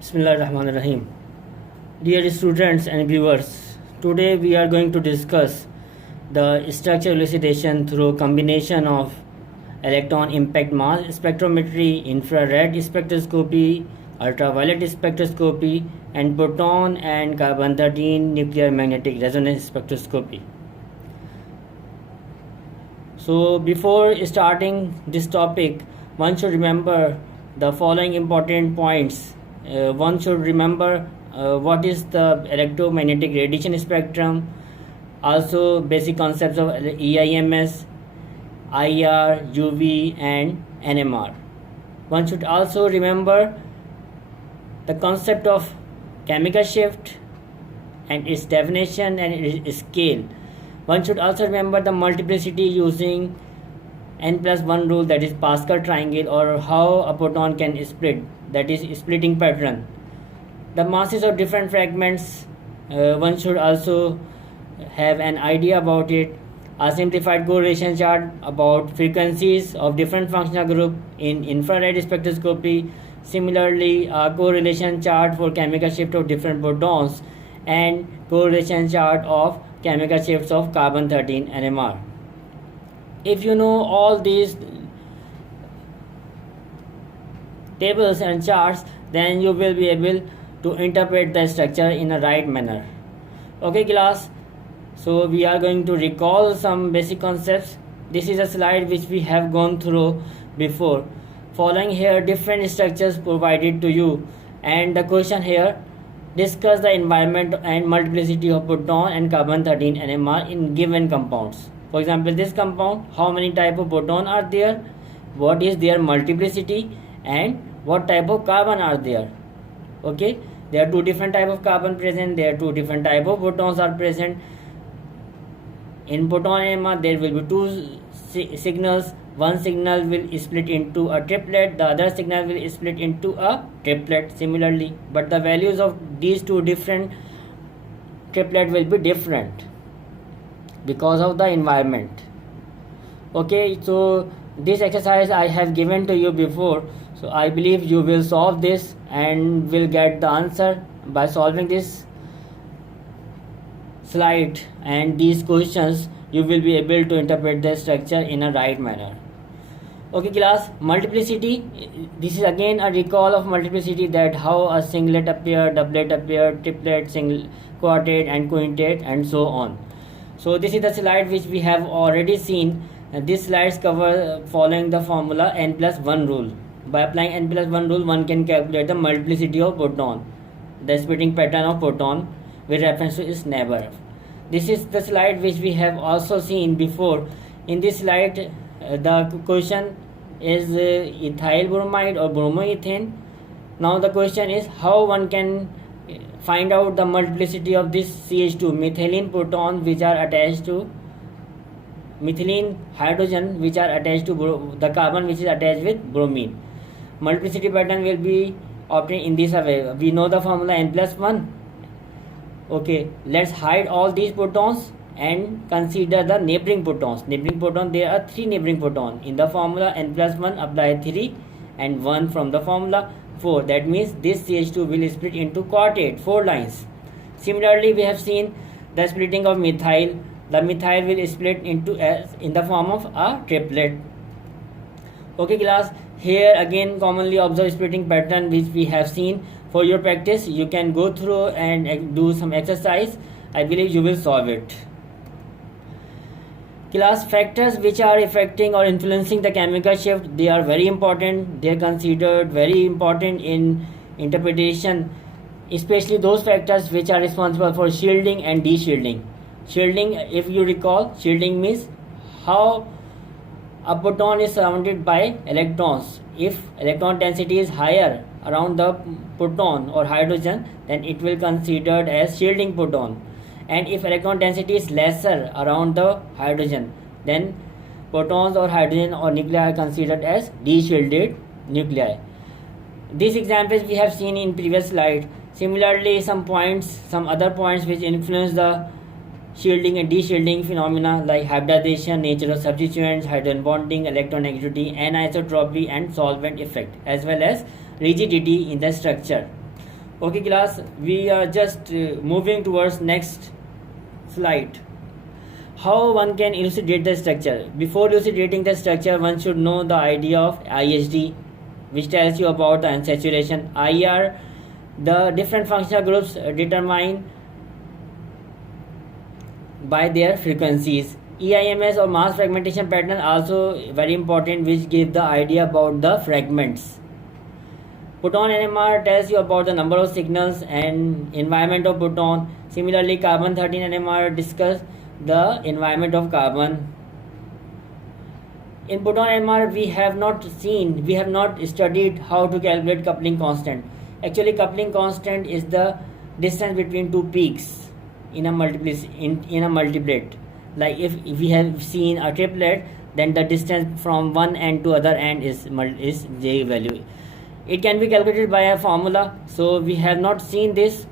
Bismillahirrahmanirrahim. Dear students and viewers, today we are going to discuss the structure elucidation through combination of electron impact mass spectrometry, infrared spectroscopy, ultraviolet spectroscopy, and proton and carbon-13 nuclear magnetic resonance spectroscopy. So before starting this topic, one should remember the following important points. One should remember what is the electromagnetic radiation spectrum, also basic concepts of EIMS, IR, UV, and NMR. One should also remember the concept of chemical shift and its definition and its scale. One should also remember the multiplicity using n+1 rule, that is Pascal triangle, or how a proton can split, that is splitting pattern. The masses of different fragments, one should also have an idea about it. A simplified correlation chart about frequencies of different functional group in infrared spectroscopy. Similarly, a correlation chart for chemical shift of different protons and correlation chart of chemical shifts of carbon-13 NMR. If you know all these tables and charts, then you will be able to interpret the structure in a right manner. Okay class, so we are going to recall some basic concepts. This is a slide which we have gone through before. Following here different structures provided to you, and the question here: discuss the environment and multiplicity of proton and carbon-13 NMR in given compounds. For example, this compound, how many type of proton are there, what is their multiplicity, and what type of carbon are there. Okay, there are two different type of carbon present, there are two different type of protons are present. In proton NMR there will be two signals. One signal will split into a triplet, the other signal will split into a triplet similarly, but the values of these two different triplet will be different because of the environment. Okay, so this exercise I have given to you before, so I believe you will solve this and will get the answer by solving this slide and these questions. You will be able to interpret the structure in a right manner. Okay class, multiplicity, this is again a recall of multiplicity, that how a singlet appear, doublet appear, triplet, single, quartet and quintet and so on. So this is the slide which we have already seen. These slides cover following the formula n+1 rule. By applying n+1 rule, one can calculate the multiplicity of proton, the splitting pattern of proton with reference to its neighbor. This is the slide which we have also seen before. In this slide, the question is ethyl bromide or bromoethane. Now the question is how one can find out the multiplicity of this CH2 methylene proton which are attached to methylene hydrogen which are attached to the carbon which is attached with bromine. Multiplicity pattern will be obtained in this way. We know the formula n+1. Okay, let's hide all these protons and consider the neighboring protons. Neighboring proton, there are 3 neighboring protons. In the formula n+1, apply 3 and 1 from the formula 4. That means this CH2 will split into quartet, 4 lines. Similarly, we have seen the splitting of methyl. The methyl will split into in the form of a triplet. Okay class, here again commonly observed splitting pattern which we have seen. For your practice, you can go through and do some exercise. I believe you will solve it. Class, factors which are affecting or influencing the chemical shift, they are very important. They are considered very important in interpretation, especially those factors which are responsible for shielding and de-shielding. Shielding, if you recall, shielding means how a proton is surrounded by electrons. If electron density is higher around the proton or hydrogen, then it will considered as shielding proton. And if electron density is lesser around the hydrogen, then protons or hydrogen or nuclei are considered as de-shielded nuclei. These examples we have seen in previous slide. Similarly, some other points which influence the shielding and de-shielding phenomena like hybridization, nature of substituents, hydrogen bonding, electronegativity, anisotropy and solvent effect, as well as rigidity in the structure. Okay class, we are just moving towards next slide. How one can elucidate the structure? Before elucidating the structure, one should know the idea of IHD, which tells you about the unsaturation. IR, the different functional groups determined by their frequencies. EIMS or mass fragmentation pattern also very important, which give the idea about the fragments. Proton NMR tells you about the number of signals and environment of proton. Similarly, carbon 13 NMR discuss the environment of carbon. In proton NMR, we have not studied how to calculate coupling constant. Actually, coupling constant is the distance between two peaks in a multiplet. Like if we have seen a triplet, then the distance from one end to other end is J value. It can be calculated by a formula, so we have not seen this,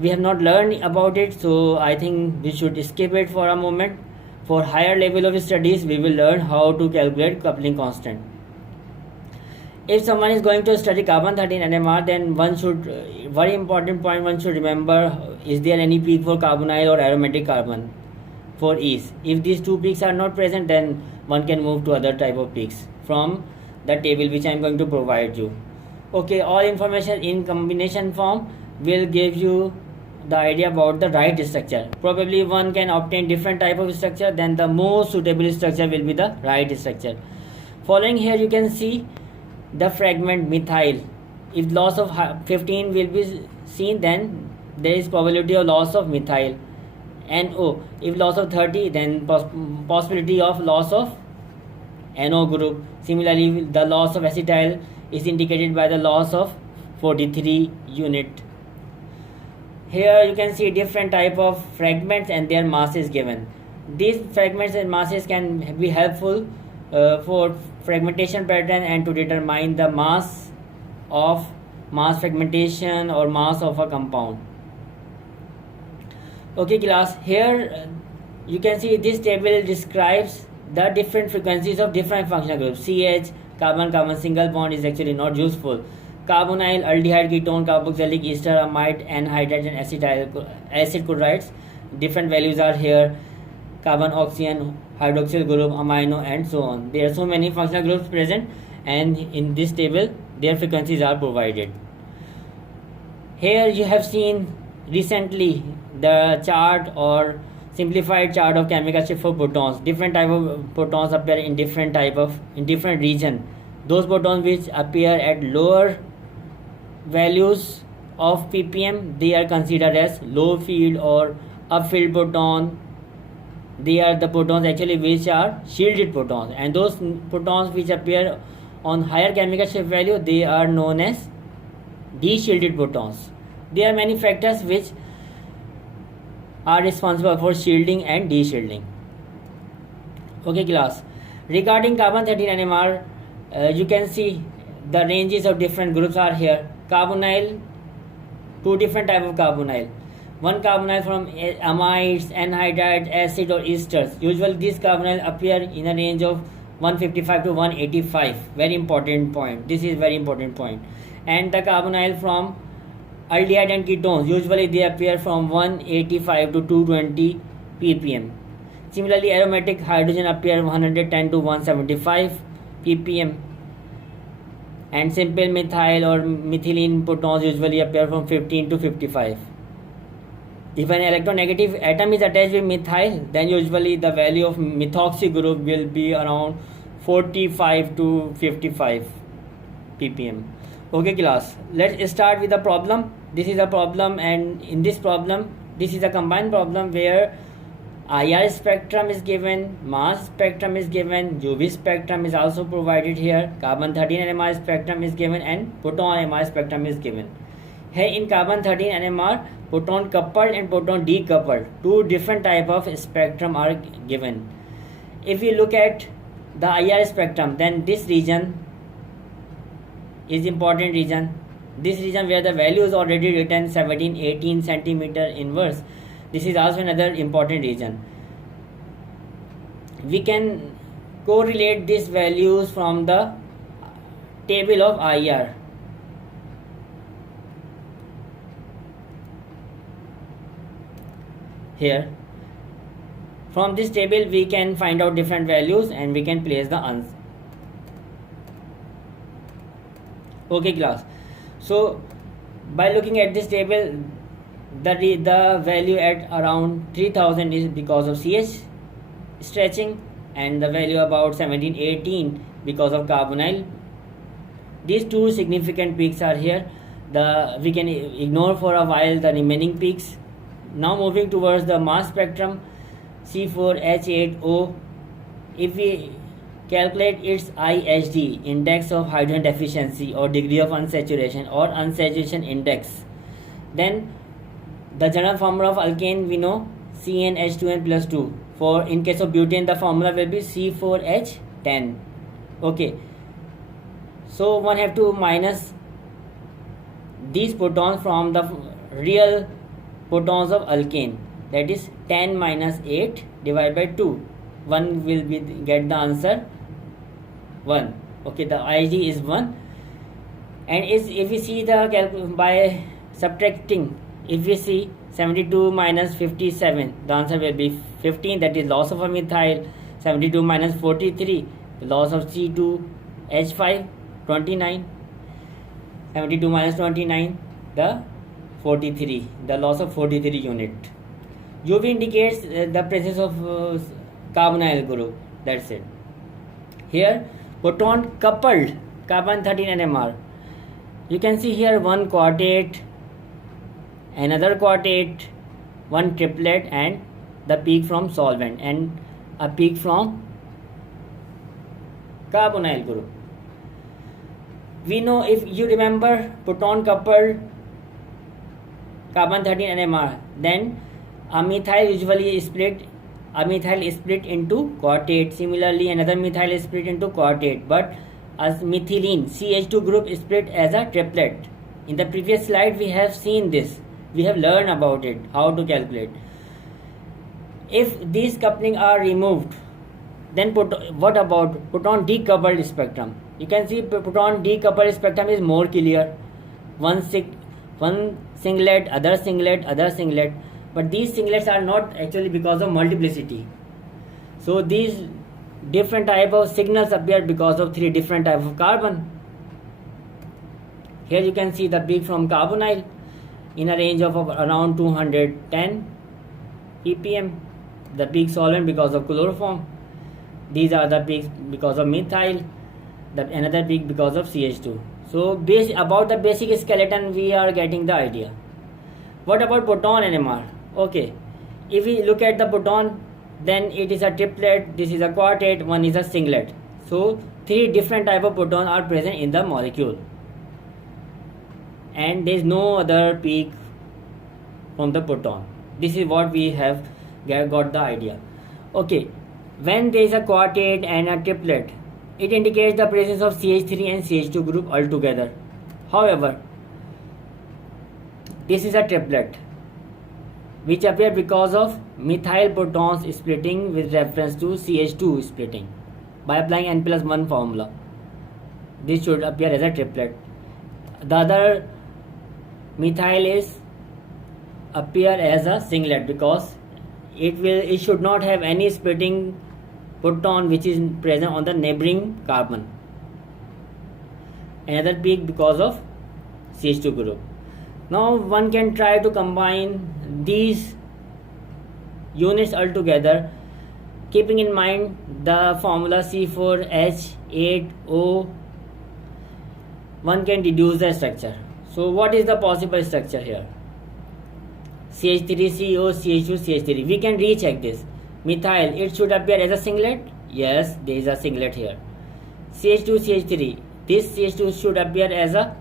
we have not learned about it, so I think we should skip it for a moment. For higher level of studies, we will learn how to calculate coupling constant. If someone is going to study carbon 13 NMR, then one should, very important point one should remember, is there any peak for carbonyl or aromatic carbon for ease. If these two peaks are not present, then one can move to other type of peaks from the table which I am going to provide you. Okay, all information in combination form will give you the idea about the right structure. Probably one can obtain different type of structure, then the most suitable structure will be the right structure. Following here you can see the fragment methyl. If loss of 15 will be seen, then there is probability of loss of methyl. NO, if loss of 30, then possibility of loss of NO group. Similarly, the loss of acetyl is indicated by the loss of 43 unit. Here you can see different type of fragments and their mass is given. These fragments and masses can be helpful for fragmentation pattern and to determine the mass fragmentation or mass of a compound. Okay class, here you can see this table describes the different frequencies of different functional groups. CH, carbon single bond is actually not useful. Carbonyl, aldehyde, ketone, carboxylic ester, amide, anhydride and acid chlorides. Different values are here. Carbon, oxygen, hydroxyl group, amino and so on. There are so many functional groups present, and in this table their frequencies are provided. Here you have seen recently the chart or simplified chart of chemical shift for protons. Different type of protons appear in different region. Those protons which appear at lower values of ppm, they are considered as low field or upfield proton. They are the protons actually which are shielded protons, and those protons which appear on higher chemical shift value, they are known as de-shielded protons. There are many factors which are responsible for shielding and de-shielding. Okay class, regarding carbon 13 NMR, you can see the ranges of different groups are here. Carbonyl, two different type of carbonyl. One carbonyl from amides, anhydride, acid or esters. Usually these carbonyl appear in a range of 155 to 185. Very important point. This is very important point. And the carbonyl from aldehyde and ketones, usually they appear from 185 to 220 ppm. Similarly, aromatic hydrogen appear 110 to 175 ppm. And simple methyl or methylene protons usually appear from 15 to 55. If an electronegative atom is attached with methyl, then usually the value of methoxy group will be around 45 to 55 ppm. Okay class, let's start with the problem. This is a problem, and in this problem, this is a combined problem where IR spectrum is given, mass spectrum is given, UV spectrum is also provided here, carbon 13 NMR spectrum is given, and proton NMR spectrum is given. Here in carbon 13 NMR, proton coupled and proton decoupled, two different type of spectrum are given. If we look at the IR spectrum, then this region is important region. This region where the value is already written 17-18 centimeter inverse. This is also another important region. We can correlate these values from the table of IR. here. From this table we can find out different values and we can place the answer. Okay class, so by looking at this table, the value at around 3000 is because of CH stretching, and the value about 1718 because of carbonyl. These two significant peaks are here. We can ignore for a while the remaining peaks. Now moving towards the mass spectrum, C4H8O. If we calculate its IHD, index of hydrogen deficiency or degree of unsaturation or unsaturation index, then the general formula of alkane we know CnH2n plus 2. For in case of butane, the formula will be C4H10. Okay, so one have to minus these protons from the real protons of alkane, that is 10 minus 8 divided by 2. One will be get the answer 1. Okay, the IHD is 1. And if we see the by subtracting, if we see 72 minus 57, the answer will be 15, that is loss of a methyl. 72 minus 43, the loss of C2H5, 29. 72 minus 29, the 43, the loss of 43 unit. UV indicates the presence of carbonyl group, that's it. Here proton coupled carbon 13 NMR. You can see here one quartet, another quartet, one triplet, and the peak from solvent and a peak from carbonyl group. We know, if you remember proton coupled carbon 13 NMR, then a methyl usually split into quartet. Similarly, another methyl is split into quartet, but as methylene CH2 group is split as a triplet. In the previous slide we have seen this, we have learned about it, how to calculate. If these coupling are removed, then what about proton decoupled spectrum? You can see proton decoupled spectrum is more clear. One singlet, other singlet, other singlet. But these singlets are not actually because of multiplicity. So these different type of signals appear because of 3 different types of carbon. Here you can see the peak from carbonyl in a range of around 210 ppm. The peak solvent because of chloroform. These are the peaks because of methyl. Another peak because of CH2. So about the basic skeleton we are getting the idea. What about proton NMR? Okay, if we look at the proton, then it is a triplet, this is a quartet, one is a singlet. So 3 different type of proton are present in the molecule, and there is no other peak from the proton. This is what we have got the idea. Okay, when there is a quartet and a triplet, it indicates the presence of CH3 and CH2 group altogether. However, this is a triplet which appear because of methyl protons splitting with reference to CH2 splitting. By applying N+1 formula, this should appear as a triplet. The other methyl is appear as a singlet because it should not have any splitting proton which is present on the neighboring carbon. Another peak because of CH2 group. Now one can try to combine these units altogether, keeping in mind the formula C4H8O. One can deduce the structure. So what is the possible structure here? CH3CO, CH2, CH3. We can recheck this. Methyl, it should appear as a singlet. Yes, there is a singlet here. CH2, CH3. This CH2 should appear as a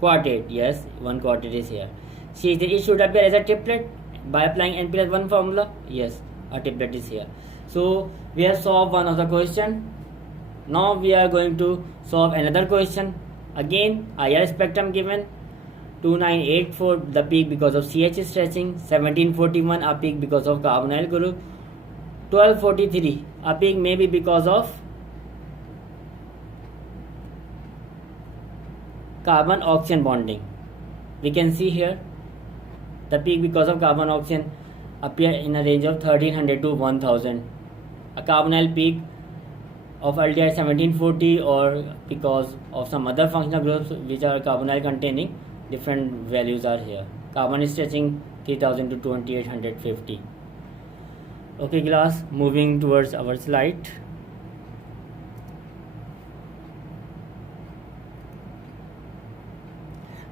quartet. Yes, one quartet is here. CH3, it should appear as a triplet. By applying N+1 formula, yes, a triplet is here. So we have solved one of the question. Now we are going to solve another question. Again, IR spectrum given. 2984, the peak because of CH stretching. 1741, a peak because of carbonyl group. 1243, a peak may be because of carbon oxygen bonding. We can see here the peak because of carbon oxygen. appear in a range of 1300 to 1000. A carbonyl peak of aldehyde 1740, or because of some other functional groups which are carbonyl containing, different values are here. Carbon is stretching 3000 to 2850. Okay class, moving towards our slide.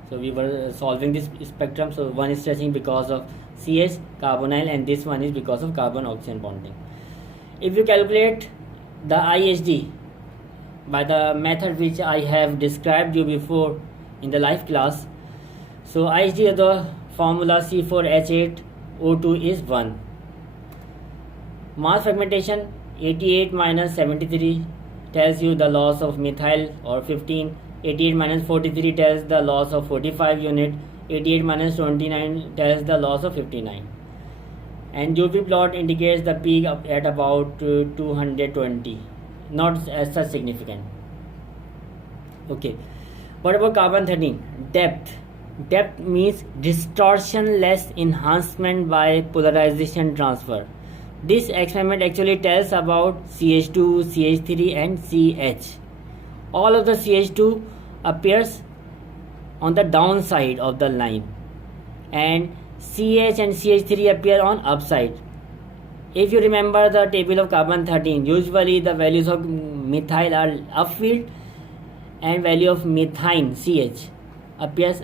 So we were solving this spectrum. So one is stretching because of CH carbonyl, and this one is because of carbon oxygen bonding. If you calculate the IHD by the method which I have described you before in the live class, so IHD of the formula C4H8O2 is 1. Mass fragmentation 88 minus 73 tells you the loss of methyl, or 15. 88 minus 43 tells the loss of 45 unit. 88 minus 29 tells the loss of 59. And UV plot indicates the peak at about 220, not as such significant. Okay, what about carbon 13? Depth means distortion less enhancement by polarization transfer. This experiment actually tells about CH2, CH3 and CH. All of the CH2 appears on the downside of the line, and CH and CH3 appear on upside. If you remember the table of carbon 13, usually the values of methyl are upfield and value of methine CH appears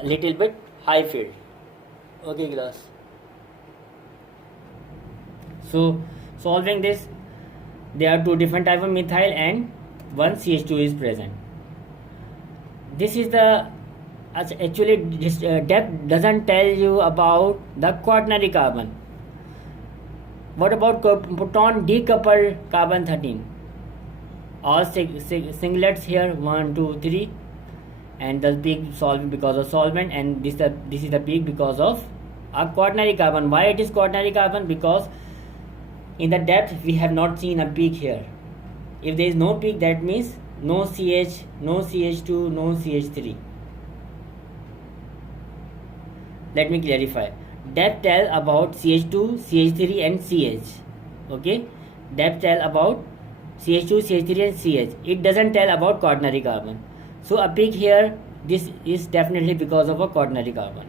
a little bit high field. Okay class. So solving this, there are two different type of methyl and one CH2 is present. This is the actually depth doesn't tell you about the quaternary carbon. What about proton decoupled carbon 13? All singlets here, 1, 2, 3, and the peak solved because of solvent, and this is the peak because of a quaternary carbon. Why it is quaternary carbon? Because in the depth we have not seen a peak here. If there is no peak, that means no CH, no CH2, no CH3. Let me clarify. Depth tell about CH2, CH3 and CH. Okay, depth tell about CH2, CH3 and CH. It doesn't tell about quaternary carbon. So a peak here, this is definitely because of a quaternary carbon,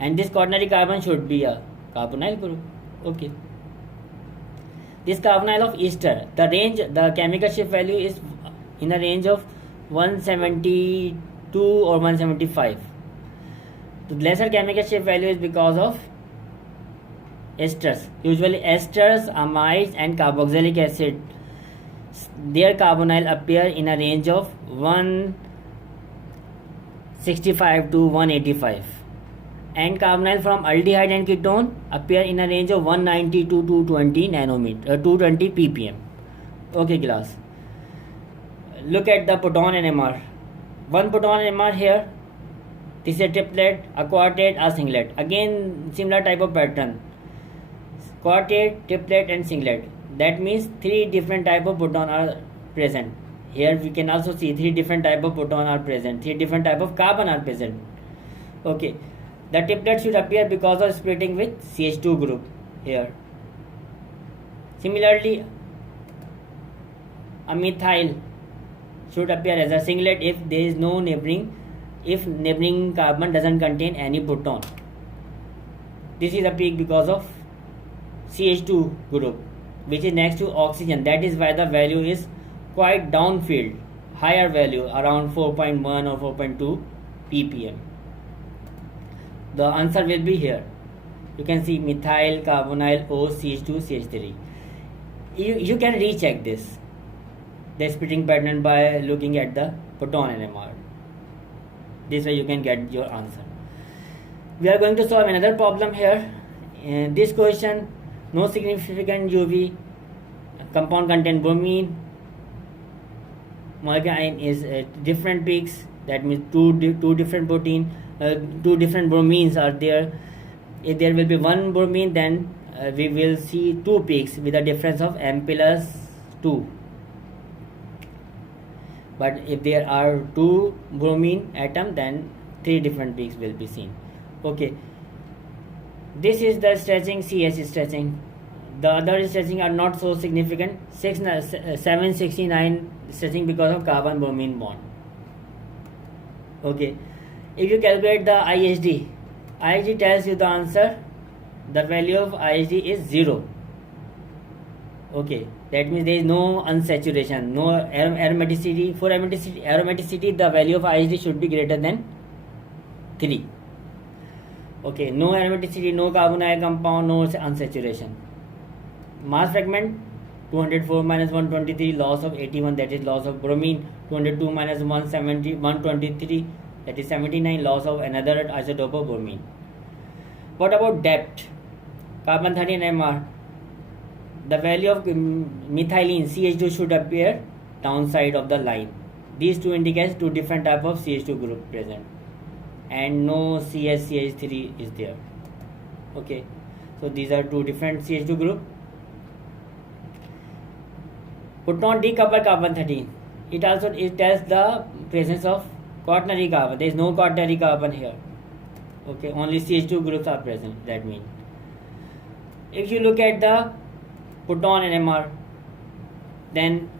and this quaternary carbon should be a carbonyl group. Okay. This carbonyl of ester, the chemical shift value is in a range of 172 or 175. The lesser chemical shift value is because of esters. Usually esters, amides and carboxylic acid, their carbonyl appear in a range of 165 to 185. And carbonyl from aldehyde and ketone appear in a range of 190 to 220 nanometer, 220 ppm. Okay class. Look at the proton NMR. One proton NMR here. This is a triplet, a quartet, a singlet. Again similar type of pattern. Quartet, triplet and singlet. That means three different type of proton are present. Here we can also see three different type of proton are present. Three different type of carbon are present. Okay. The triplet should appear because of splitting with CH2 group here. Similarly, a methyl should appear as a singlet if there is no neighboring carbon doesn't contain any proton. This is a peak because of CH2 group, which is next to oxygen. That is why the value is quite downfield, higher value around 4.1 or 4.2 ppm. The answer will be here. You can see methyl, carbonyl, O, CH2, CH3. You can recheck this, the splitting pattern, by looking at the proton NMR. This way you can get your answer. We are going to solve another problem here. In this question, no significant UV compound contain bromine. Molecular ion is different peaks. That means two different protein. Two different bromines are there. If there will be one bromine, then we will see two peaks with a difference of m plus 2. But if there are two bromine atom, then three different peaks will be seen. Okay. This is the stretching, CH stretching. The other stretching are not so significant. 769 stretching because of carbon bromine bond. Okay, if you calculate the IHD, IHD tells you the answer. The value of IHD is 0. Okay, that means there is no unsaturation, no aromaticity. For aromaticity, the value of IHD should be greater than 3. Okay, no aromaticity, no carbonyl compound, no unsaturation. Mass fragment 204 minus 123, loss of 81, that is loss of bromine. 202 minus 170, 123, that is 79, loss of another isotope of bromine. What about depth? Carbon 13 MR. The value of methylene CH2 should appear downside of the line. These two indicates two different type of CH2 group present, and no CH3 is there. Okay, so these are two different CH2 group. Proton decoupled carbon 13. It tells the presence of quaternary carbon. There is no quaternary carbon here. Okay, only CH2 groups are present. That means if you look at the proton NMR, then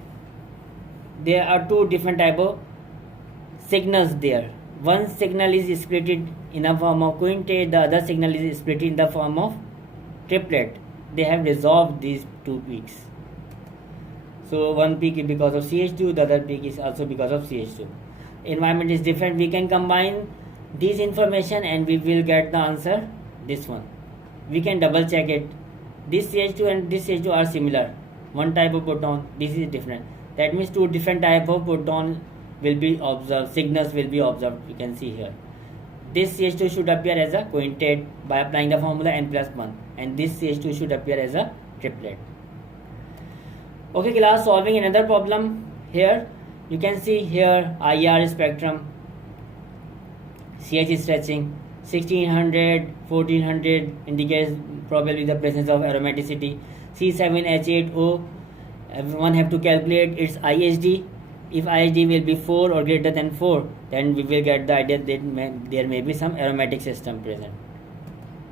there are two different type of signals there. One signal is split in the form of quintet, the other signal is split in the form of triplet. They have resolved these two peaks. So one peak is because of CH2, the other peak is also because of CH2. Environment is different. We can combine these information and we will get the answer. This one we can double check it. This CH2 and this CH2 are similar. One type of proton, this is different. That means two different type of proton will be observed. Signals will be observed. You can see here. This CH2 should appear as a quintet by applying the formula n+1, and this CH2 should appear as a triplet. Okay class, solving another problem here. You can see here IR spectrum, CH stretching, 1600, 1400 indicates probably the presence of aromaticity. C7H8O, one have to calculate its IHD. If IHD will be 4 or greater than 4, then we will get the idea that there may be some aromatic system present.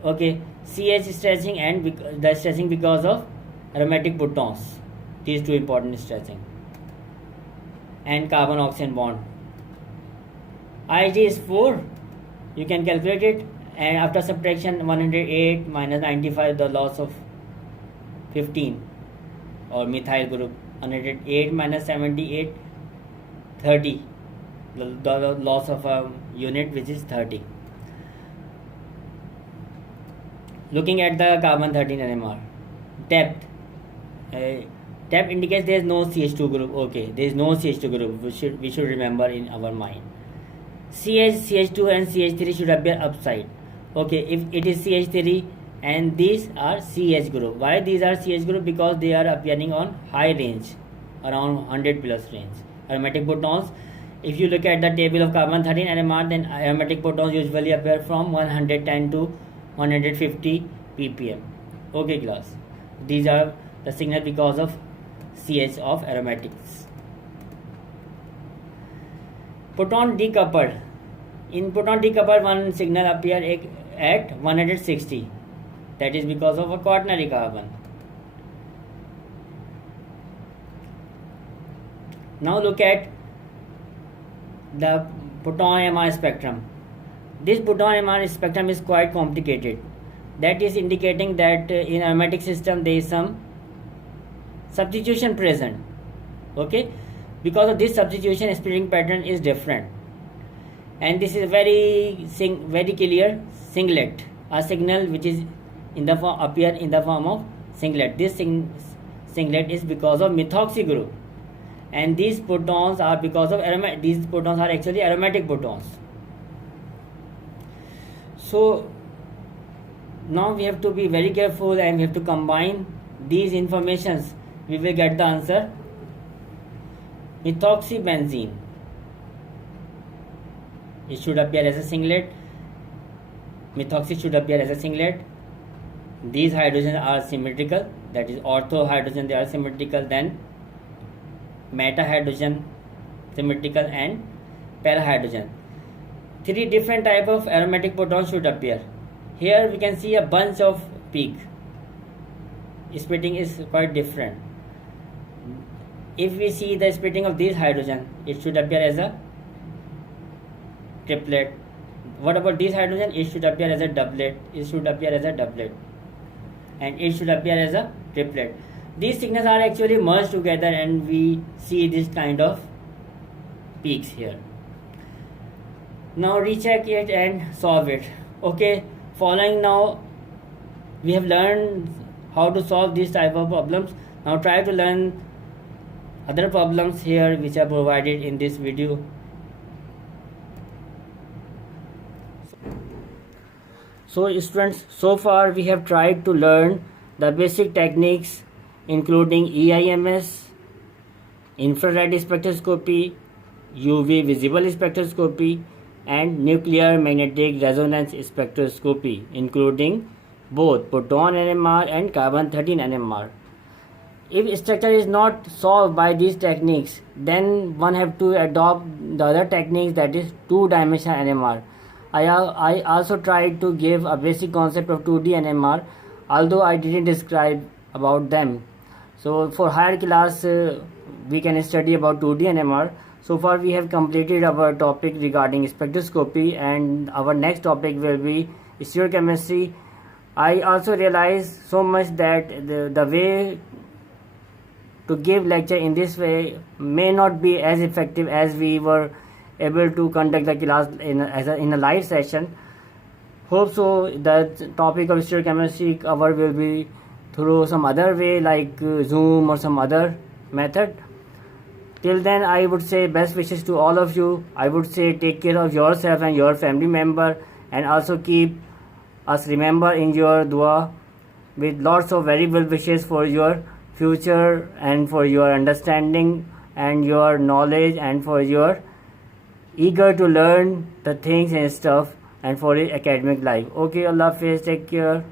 Okay, CH stretching and the stretching because of aromatic protons. These two important stretching. And carbon oxygen bond. IHD is 4. You can calculate it, and after subtraction 108 minus 95, the loss of 15 or methyl group. 108 minus 78, 30. The loss of a unit, which is 30. Looking at the carbon 13 NMR, depth. Depth indicates there is no CH2 group. Okay, there is no CH2 group. We should remember in our mind. CH2 and CH3 should appear upside. Okay, if it is CH3 and these are CH group. Why these are CH group? Because they are appearing on high range, around 100 plus range. Aromatic protons. If you look at the table of carbon 13 NMR, then aromatic protons usually appear from 110 to 150 ppm. Okay class, these are the signal because of CH of aromatics. Proton decoupled. In proton decoupled, one signal appear at 160. That is because of a quaternary carbon. Now look at the proton MR spectrum. This proton MR spectrum is quite complicated. That is indicating that in aromatic system there is some substitution present. Okay, because of this substitution, splitting pattern is different, and this is very clear singlet, a signal which is in the form appear in the form of singlet. This singlet is because of methoxy group, and these protons are because of these protons are actually aromatic protons. So now we have to be very careful and we have to combine these informations. We will get the answer. Methoxybenzene, it should appear as a singlet. Methoxy should appear as a singlet. These hydrogens are symmetrical, that is ortho hydrogen, they are symmetrical. Then meta hydrogen symmetrical, and para hydrogen. Three different type of aromatic protons should appear. here we can see a bunch of peak. Splitting is quite different. If we see the splitting of this hydrogen, it should appear as a triplet. What about this hydrogen? It should appear as a doublet. It should appear as a doublet, and it should appear as a triplet. These signals are actually merged together, and we see this kind of peaks here. Now recheck it and solve it. Okay, following now we have learned how to solve these type of problems. Now try to learn other problems here which are provided in this video. So students, so far we have tried to learn the basic techniques including EIMS, infrared spectroscopy, UV visible spectroscopy, and nuclear magnetic resonance spectroscopy, including both proton NMR and carbon-13 NMR. If structure is not solved by these techniques, then one have to adopt the other techniques, that is two-dimensional NMR. I also tried to give a basic concept of 2D NMR, although I didn't describe about them. So for higher class, we can study about 2D NMR. So far we have completed our topic regarding spectroscopy, and our next topic will be stereochemistry. I also realized so much that the way to give lecture in this way may not be as effective as we were able to conduct the class in a live session. Hope so the topic of stereochemistry cover will be through some other way like Zoom or some other method. Till then, I would say best wishes to all of you. I would say take care of yourself and your family member, and also keep us remember in your dua, with lots of very well wishes for your future and for your understanding and your knowledge and for your eager to learn the things and stuff and for your academic life. Okay, Allah Hafiz, take care.